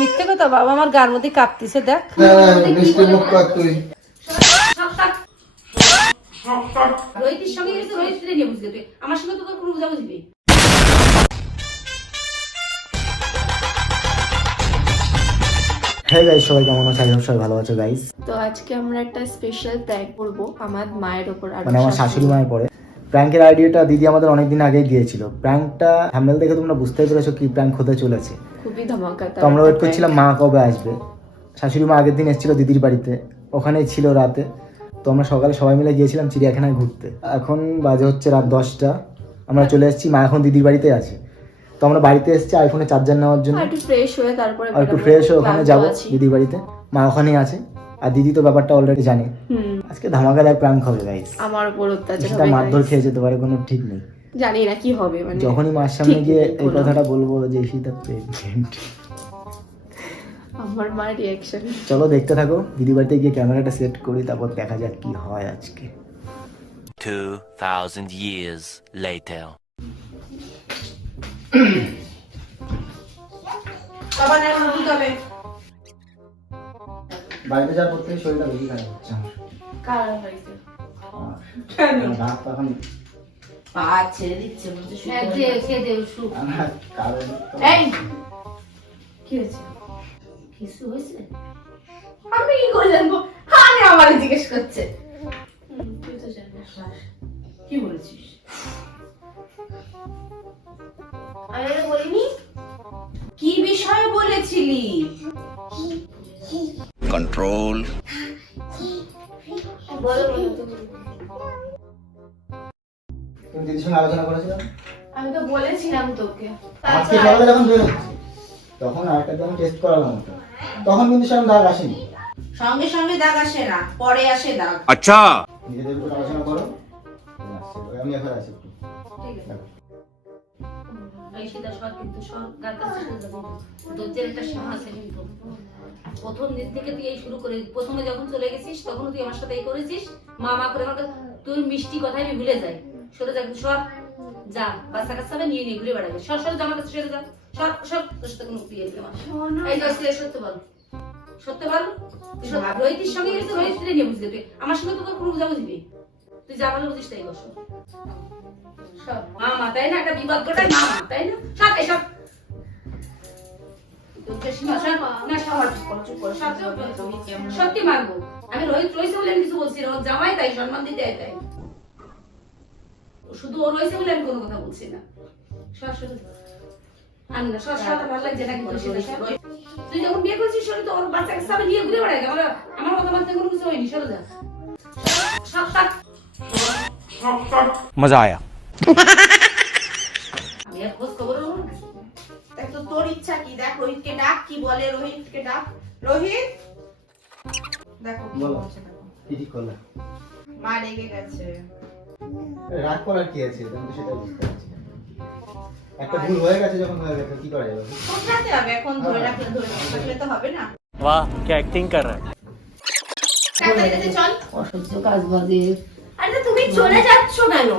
মিথ্যে কথা বাবা, আমার গার মধ্যে কাঁপতেছে দেখ। মিষ্টি মুখ কর তুই। রোহিতের সঙ্গে গেছে, রোহিত নিয়ে বুঝতে তুই আমার সঙ্গে তো তোর কোনো বুঝাবুঝি নেই। হ্যাঁ গাইস, সবাই কেমন আছো? সবাই ভালো আছো গাইস। তো আজকে আমরা একটা স্পেশাল প্র্যাঙ্ক করব আমার মায়ের উপর আর মানে আমার শাশুড়ি মায়ের পরে। প্র্যাঙ্কের আইডিয়াটা দিদি আমাদের অনেকদিন আগেই দিয়েছিল। প্র্যাঙ্কটা থাম্বনেল দেখে তোমরা বুঝতেই পেরেছো কি প্র্যাঙ্ক হতে চলেছে। খুবই ধামাকাদার। তো আমরা ওয়েট করছিলাম মা কবে আসবে। শাশুড়ি মা আগের দিন এসেছিল দিদির বাড়িতে, ওখানেই ছিল রাতে। তো আমরা সকালে সবাই মিলে গিয়েছিলাম চিড়িয়াখানায় ঘুরতে। এখন বাজে হচ্ছে রাত 10টা। আমরা চলে এসেছি, মা এখন দিদির বাড়িতে আছে। তো আমরা বাড়িতে এসেছি আইফোনে চার্জার নেওয়ার জন্য। একটু ফ্রেশ হয়ে তারপরে আর একটু ফ্রেশ হয়ে ওখানে যাবো দিদির বাড়িতে। মা ওখানেই আছে আর দিদি তো ব্যাপারটা অলরেডি জানে। আজকে ধামাকাদার প্র্যাঙ্ক হবে গাইস। আমার উপর অত্যাচার সেটা হবে, মারধর খেয়ে যেতে পারে, কোনো ঠিক নেই। জানি না কি হবে। মানে যখনই মার সামনে গিয়ে এই কথাটা বলবো যে সীতা প্রেগনেন্ট, আমার মার রিঅ্যাকশন চলো দেখতে থাকো। দিদি বাড়িতে গিয়ে ক্যামেরাটা সেট করি, তারপর দেখা যাক কি হয় আজকে। 2000 years later. বাবা না দুধ হবে। বাড়িতে যাওয়ার পর থেকে শরীরটা বেশি খারাপ হচ্ছে আমার। কার হইছে? কেন? রাত তখন পা ছেড়ে দিচ্ছে বলতে শুয়ে দে শুয়ে। আমার কারণ এই কি হয়েছে? কিছু হয়েছে? আমি কি করে জানবো? আমি আমারে জিজ্ঞেস করছে। তুই তো জানিস। কি বলেছিস? আমি বলিনি। কি বিষয়ে বলেছিলি? Control. বলো তুমি দিদির সঙ্গে আলোচনা করেছিলে? আমি তো বলেছিলাম তোকে। আজকে সকালে যখন বের হচ্ছে তখন আরেকটা যখন টেস্ট করালাম ওটা, তখন কিন্তু সেরকম দাগ আসেনি। সঙ্গে সঙ্গে দাগ আসে না, পরে আসে দাগ। अच्छा. নিজেদের উপর আলোচনা করো। আমি এখন আছি একটু। ঠিক আছে। এই সেটা সব কিন্তু সব গার কাছে চলে যাবে। ধৈর্যের একটা সীমা আছে কিন্তু। প্রথম দিন থেকে তুই এই শুরু করে, প্রথমে যখন চলে গেছিস তখন তুই আমার সাথে এই করেছিস, মা মা করে আমাকে তুই মিষ্টি কথাই আমি ভুলে যাই। সরে যা, সর যা, বাচ্চা কাচ্চা নিয়ে নিয়ে ঘুরে বেড়াবে। সর সর জামার কাছে সরে যা, সর সর, তোর সাথে কোনো বিয়ে দিলাম। এই তো সত্য বল, সত্য বল। তুই রোহিতের সঙ্গে গেছে, রোহিত নিয়ে বুঝতে তুই আমার সঙ্গে তো তোর কোনো বুঝাবুঝি নেই। তুই যা ভালো বুঝিস তাই কর। সব মামা তাই না, একটা বিপদ ঘটায় মামা তাই না, সব এসব সত্যি মারবো আমি। রোহিত রয়েছে বলে আমি কিছু বলছি না, জামাই তাই সম্মান দিতে তাই, শুধু ও রয়েছে বলে আমি কোনো কথা বলছি না। ভালো লাগছে নাকি? তুই যখন বিয়ে করেছিস তো ওর বাচ্চাকে সবাই নিয়ে ঘুরে বেড়ায়, আমার কথা বলতে কোনো কিছু হয়নি। সরে যা, मजा आया. আমি আর খোঁজ খবর দেখ তো, তোর ইচ্ছা কি? দেখ রোহিতকে ডাক, কি বলে রোহিতকে ডাক। রোহিত দেখো কি বলো। বলছে, দেখো। কি ঠিক করলে? মা রেগে গেছে। রাগ করার কি আছে? তুমি তো সেটাই বুঝতে পারছি। একটা ভুল হয়ে গেছে, যখন হয়ে গেছে কি করা যাবে? কোথাতে হবে এখন? ধরে রাখলে তো হবে না। वाह क्या एक्टिंग कर रहा है. ডাক্তারের কাছে চল। অসহ্য কাজ বাজে। আরে তুমি চলে যাচ্ছ কেন?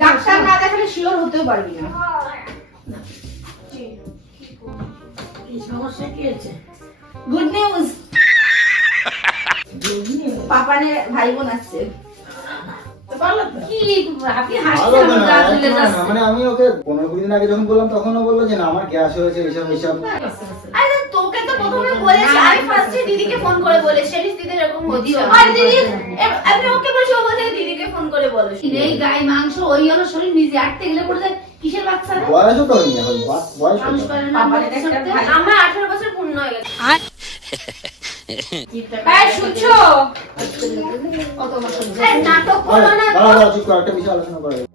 ডাক্তার না দেখালে শিওর হতেও পারবি না। কি সমস্যা কি আছে? Good news. পাপানে ভাই বোন আসছে। কি আপনি ভালো হাসছেন? না, গা তুলে যাচ্ছে। মানে আমি ওকে 15-20 দিন আগে যখন বললাম তখন ও বললো যে না আমার গ্যাস হয়েছে এইসব এইসব। আরে তোকে তো প্রথমে বলেছি, আমি ফার্স্টে দিদিকে ফোন করে বলেছি, সেদিন দিদি এরকম হচ্ছিল। আর দিদি আমি ওকে বলছি, ও বলছে দিদিকে ফোন করে বলো। এই গায়ে মাংস ওই হলো শরীর, নিজে আটতে গেলে পড়ে যায়। কিসের বাচ্চা রে? বয়সও তো হয়নি এখন, বয়স মানুষ কত? করে না, বাবারে দেখতে ভাই। আমার 18 বছর পূর্ণ হয়ে গেছে। এই শুনছো? কত মাস হলো? এই নাটক করো না তো। দাঁড়াও, চুপ কর, একটা বিষয় আলোচনা করা যাবে।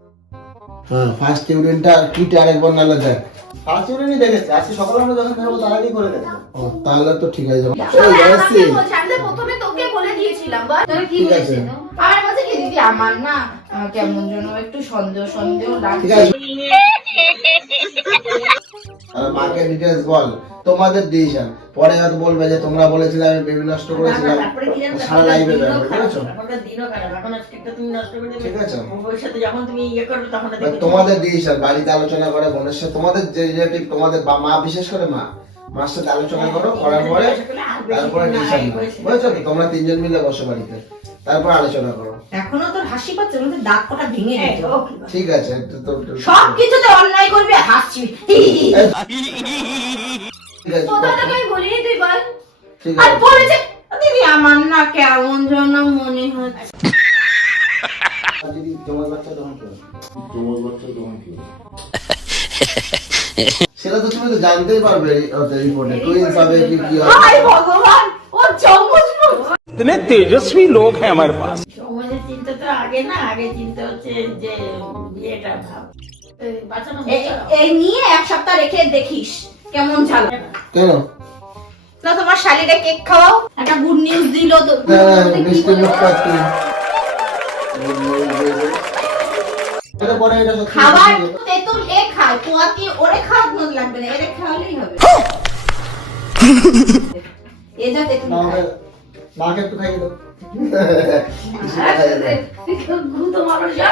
হ্যাঁ, ফার্স্ট ইউরিনটা কিটে আরেকবার নালে দেখ। ফার্স্ট ইউরিনই দেখেছি, আজকে সকালে আমরা যখন বেরোবো তার আগেই করে গেছে। ও তাহলে তো ঠিক আছে। আমাকে বলছে, আমি তো প্রথমে তোকে বলে দিয়েছিলাম। বল তাহলে কি ঠিক আছে। হয়েছিল? আমার বলছে কি দিদি আমার না কেমন যেন একটু সন্দেহ সন্দেহ ঠিক লাগছে। আছে। আর মাকে ডিটেইলস বল, তোমাদের ডিসিশন। পরে হয়তো বলবে যে তোমরা বলেছিলে আমি বেবি নষ্ট করেছিলাম, তারপরে কি জানো, সারা লাইভে দিনও ঠিক খারাপ, আছে? এখনকার দিনও খারাপ, এখন আজকে একটা তুমি নষ্ট করে দেবে, ঠিক আছে। ভবিষ্যতে যখন তুমি ইয়ে করবে তখন আর দেখবে তোমাদের ডিসিশন, বাড়িতে আলোচনা করে বোনের সাথে, তোমাদের যে রিলেটিভ, তোমাদের মা, বিশেষ করে মার সাথে আলোচনা করো, করার পরে তারপরে ডিসিশন নাও, বুঝছো তো? তোমরা তিনজন মিলে বসো বাড়িতে, তারপর আলোচনা করো। এখনো তোর হাসি পাচ্ছে, আমাদের দাঁত কটা ভেঙে গেছে। ঠিক আছে, সব কিছুতে অন্যায় করবি আর হাসছি। ঠিক আছে, কোথাও তোকে আমি বলিনি, তুই বল। ঠিক আর আছে। বলেছে দিদি আমার না কেমন যেন মনে হচ্ছে। আর যদি তোমার বাচ্চা তখন কি হবে? সেটা তো তুমি তো জানতেই পারবে রিপোর্টে, টুইন্স হবে কি কি হবে। হায় ভগবান, ও চমচ इतने तेजस्वी लोग हैं हमारे पास। চমচের চিন্তা তো আগে না, আগে চিন্তা হচ্ছে যে বিয়েটা ভাব। বাঁচানো এই নিয়ে এক সপ্তাহ রেখে দেখিস কেমন ঝাল। কেন? না তোমার শালিরে কেক খাওয়াও, একটা গুড নিউজ দিল তো। মিষ্টি মুখ পাচ্ছি। এটা পরে এটা সত্যি খাবার তেঁতুল এ খায়, পোয়াতি ওরে খাওয়ানো লাগবে না, এরে খাওয়ালেই হবে। এ যা তেঁতুল খায়। মাকে একটু খাইয়ে দাও। তো মানুষ যা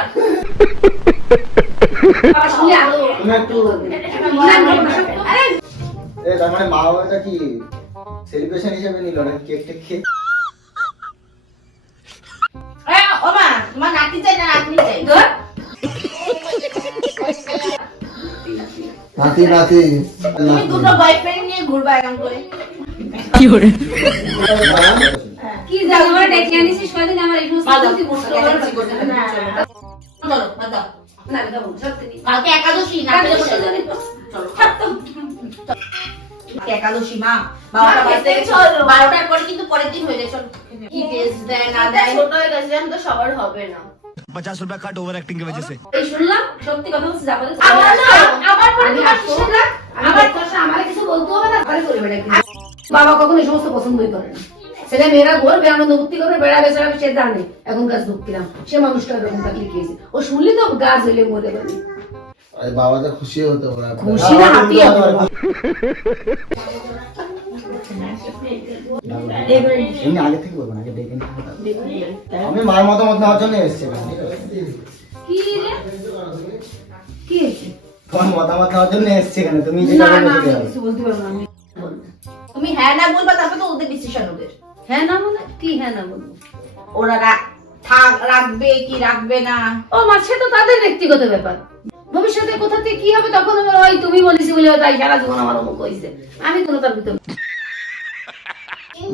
আসলে আরো তুমি একটু আরে তার মানে মা এটা কি সেলিব্রেশন হিসেবে নিল না কেক টেক খেয়ে? ও মা, তোমার নাতি চাই না নাতনি চাই? ধর নাতি নাতি তুমি দুটো বয়ফ্রেন্ড নিয়ে ঘুরবা এরকম করে। কি জানো আমরা ডেকে আনিছিস কয়দিন আমার এই সমস্ত বাজাও, কিছু বসতে বাজাও, করতে না। চলো বাজাও। না দাও সত্যি নি কালকে একাদশী, নাচে বসে যাবে। চলো কালকে একাদশী মা, 12টা বাজতে গেছে। 12টার পরে কিন্তু পরের দিন হয়ে যায়। চলো কি টেস্ট দেয় না দেয়। ছোট হয়ে গেছে, জানো তো সবার হবে না। 50 रुपया कट ओवर एक्टिंग की वजह से। এই শুনলাম সত্যি কথা বলছিস যাবে আমার না, আমার পরে আমি তোমার আসবো। কিসের রাগ? আমার কথা আমার কিছু বলতে হবে না ঘরে করে বেড়া কিন্তু বাবা কখনো এই সমস্ত পছন্দই করে না ছেলে মেয়েরা ঘর বেড়ানো ভর্তি করে বেড়া বেচারা সে জানে এখন গাছ ঢুকছিলাম সে মানুষটা এরকম থাকলে কি হয়েছে ও শুনলি তো গাছ হইলে মরে যাবে আরে বাবা তো খুশি হতে পারে। খুশি না হাতি হবে এমনি আগে থেকে বলবো না, আগে ডেকে নিতে হবে। আমি মার মতামত নেওয়ার জন্য এসেছি এখানে। কি রে কি হয়েছে তোমার মতামত নেওয়ার জন্য এসেছি এখানে, তুমি না যেটা না বলবে আমি সেটাই হবে। কিছু বলতে পারবো না আমি বলবো। তুমি হ্যাঁ না বলবা, তারপর তো ওদের ডিসিশন ওদের। হ্যাঁ না বলে কি হ্যাঁ না বলবো ওরা রাখবে কি রাখবে না। ও মা সে তো তাদের ব্যক্তিগত ব্যাপার ভবিষ্যতে কোথা থেকে কি হবে তখন আমার ওই তুমি বলেছি বলে তাই সারা জীবন আমার অমুক হয়েছে আমি কোনো তার ভিতর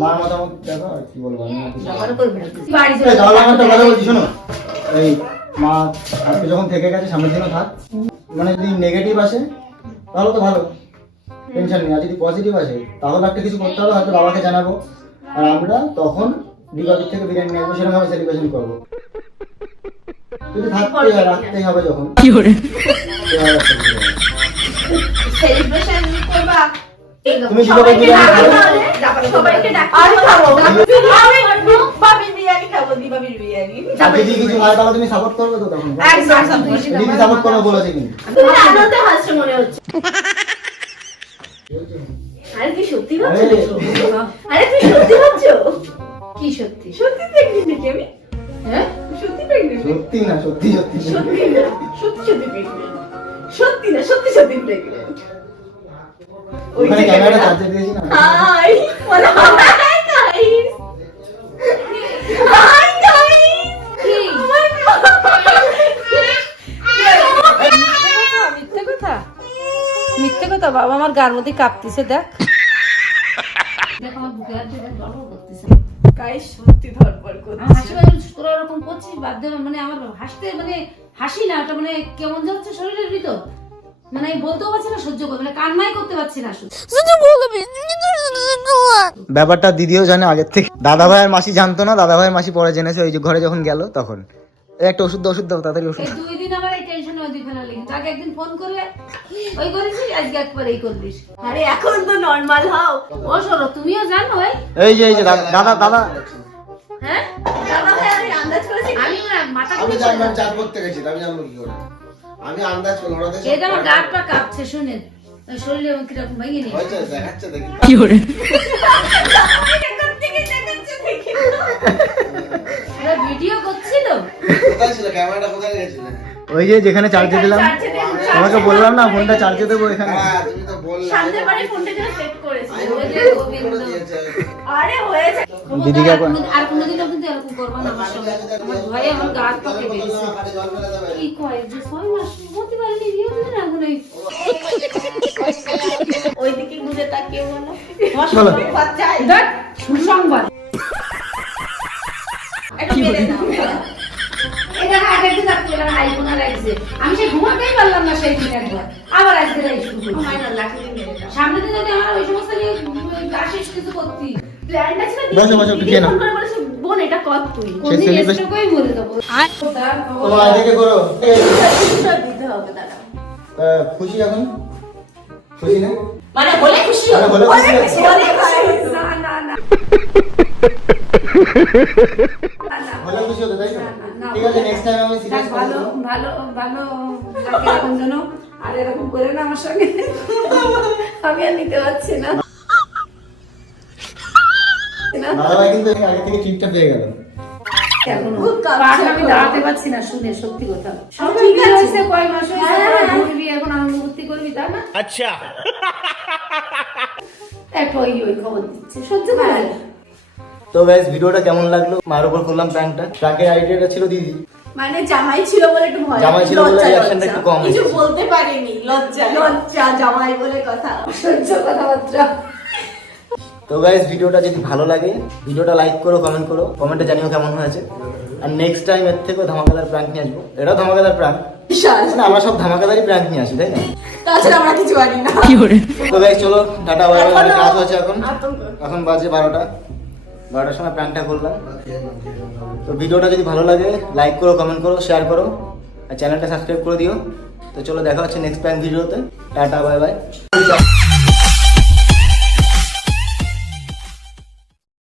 মার মতামত দেখো আর কি বলবো আমি আর কিছু বলবো না। ঝগড়া করবে না বাড়ি চলে এই দাঁড়াও, আমি একটা কথা বলছি শোনো। এই মা আজকে যখন থেকে গেছে সামনের দিনও থাক, মানে যদি নেগেটিভ আসে তাহলে তো ভালো, টেনশন নেই। আর যদি পজিটিভ আসে তাহলে একটা কিছু করতে হবে, হয়তো বাবাকে জানাবো, আর আমরা তখন দীপাবলির থেকে বিরিয়ানি নিয়ে আসবো, সেরকম ভাবে সেলিব্রেশন করবো। যদি রাখতেই হবে যখন সেলিব্রেশন করবা। তুমি দীপাবলি বিরিয়ানি খাবে? সবাইকে ডাকো। আমি খাবো। আমি বাবির বিরিয়ানি খাবো, দিবাবির বিরিয়ানি। আর যদি কিছু হয় তাহলে তুমি সাপোর্ট করবে তো তখন? একদম। দিদি সাপোর্ট করবে বলেছে কিন্তু। তুমি আনন্দে হাসছো মনে হচ্ছে। আরে কি সত্যি আরে, বলছো? আরে তুই সত্যি বলছো? কি সত্যি সত্যি প্রেগনেন্ট নাকি আমি? হ্যাঁ সত্যি প্রেগনেন্ট? সত্যি না, সত্যি সত্যি সত্যি না, সত্যি প্রেগনেন্ট। সত্যি না, সত্যি প্রেগনেন্ট। ওখানে ক্যামেরাটা চার্জে দিয়েছি না। হাই, বলো হাই গাইস। Hi guys. কি Oh মিথ্যে কথা মিথ্যে কথা বাবা আমার গার মধ্যে কাঁপতেছে দেখ দেখ আমার বুকে হাত দিয়ে গল্প করতেছে গাইস সত্যি ধরপড় করছে। আমার হাসি বাজে তোরা এরকম করছিস বাদ দে মানে আমার হাসতে মানে হাসি না ওটা মানে কেমন যাচ্ছে শরীরের ভিতর মানে আমি বলতেও পারছি না সহ্য করতে মানে কান্নাই করতে পারছি না শুধু ব্যাপারটা দিদিও জানে আগের থেকে, দাদা ভাইয়ের মাসি জানতো না, দাদা ভাইয়ের মাসি পরে জেনেছে ওই যে ঘরে যখন গেল তখন। এই একটা ওষুধ দাও তাড়াতাড়ি ওষুধ। এই 2 দিন আমার এই টেনশনে ওই দিন ফেলা লেগে তাকে একদিন ফোন করে ওই করেছিস আজকে একবার এই করলিস আরে এখন তো নরমাল হও। ও শোনো তুমিও জানো এই যে দাদা হ্যাঁ দাদা ভাই আমি আন্দাজ করেছি। আমি না মাথা আমি ঘুরে জানলাম চার করতে গেছি, আমি জানবো কি করে? আমি আন্দাজ করলাম ওরা এটা আমার গাটা কাঁপছে শুনে শরীরে আমার কিরকম ভেঙে নিয়ে হয়েছে দেখাচ্ছে দেখি ভিডিও করছিল। কোথায় ছিল ক্যামেরাটা, কোথায় গেছিল? ওই যে যেখানে চার্জে দিলাম, তোমাকে বললাম না ফোনটা চার্জে দেবো এখানে। হ্যাঁ তুমি তো বললে। সামনে বারে ফোনটা যেন সেট করেছিল। ওই যে গোবিন্দ। আরে হয়েছে। দিদিকে আর কোনোদিনও কিন্তু এরকম করবা না আমার সঙ্গে। আমার ভয়ে আমার গা হাত পা কেঁপে গেছে। কি কয় যে 6 মাস হতে পারেনি বিয়ে হলো না এখন ওই ওইদিকে ঘুরে তাকিয়ে বলো বলো। বাচ্চাই দেখ সুসংবাদ। একটু মেরে দাও। এটা আরেকদিন আপনার আইফোন আর রাখছে। আমি সে ঘুমাতেই পারলাম না সেই দিন একবার। আবার আজকে রাই শুরু করছি। মাইনা লাঠি দিয়ে মেরে দাও। সামনে দিন যদি আমার ওই সমস্ত নিয়ে আশিস কিছু করতি। প্ল্যানটা ছিল বসো, বসো, একটু খেয়ে নাও। ফোন করে বলেছে বোন এটা কর তুই। কোনদিন celebration- এক্সট্রাকই বলে দেবো। তোমার আজকে করো। সব দিতে হবে দাঁড়াও। খুশি এখন? খুশি না? মানে বলে খুশি আরে বলে খুশি আছে? বলে খুশি। না না না বলে খুশি হতো তাই তো? না, ঠিক আছে নেক্সট টাইম আমি সিরিয়াস করে ভালো দেবো। ভালো ভালো থাকে এখন যেন আর এরকম করে না আমার সঙ্গে। আমি আর নিতে পারছি না। দাদা ভাই কিন্তু আগে থেকে ঠিকঠাক পেয়ে গেল। এখনো পাটা আমি দাঁড়াতে পারছি না শুনে, সত্যি কথা। সব ঠিক ঠিক আছে। আছে, কয় মাস হয়েছে, তোরা ঘুরবি এখন আনন্দ ফুর্তি করবি, তা না? अच्छा একটু ওই খবর দিচ্ছে, সহ্য করে। তো গাইস ভিডিওটা কেমন লাগলো? মার উপর করলাম প্র্যাঙ্কটা। প্র্যাঙ্কের আইডিয়াটা ছিল দিদি। মানে জামাই ছিল বলে একটু ভয় জামাই ছিল বলে লজ্জা, reactionটা লজ্জা। একটু কম কিছু হয়েছে। বলতে পারিনি লজ্জা জামাই বলে কথা সহ্য কথাবার্তা। তো গাইস ভিডিওটা যদি ভালো লাগে ভিডিওটা লাইক করো, কমেন্ট করো, কমেন্টে জানিও কেমন হয়েছে। আর নেক্সট টাইম এর থেকেও ধামাকাদার প্র্যাঙ্ক নিয়ে আসবো। এটাও ধামাকাদার প্র্যাঙ্ক বিশ্বাস না, আমরা সব ধামাকাদারই প্র্যাঙ্ক নিয়ে আসি তাই না? তাছাড়া আমরা কিছু জানি না তো গাইস চলো টাটা বাই বাই। অনেক রাত হয়েছে এখন, আতঙ্ক। এখন বাজে 12টার সময় প্র্যাঙ্কটা করলাম। তো ভিডিওটা যদি ভালো লাগে লাইক করো, কমেন্ট করো, শেয়ার করো আর চ্যানেলটা সাবস্ক্রাইব করে দিও। তো চলো দেখা হচ্ছে নেক্সট প্র্যাঙ্ক ভিডিওতে। Tata bye bye.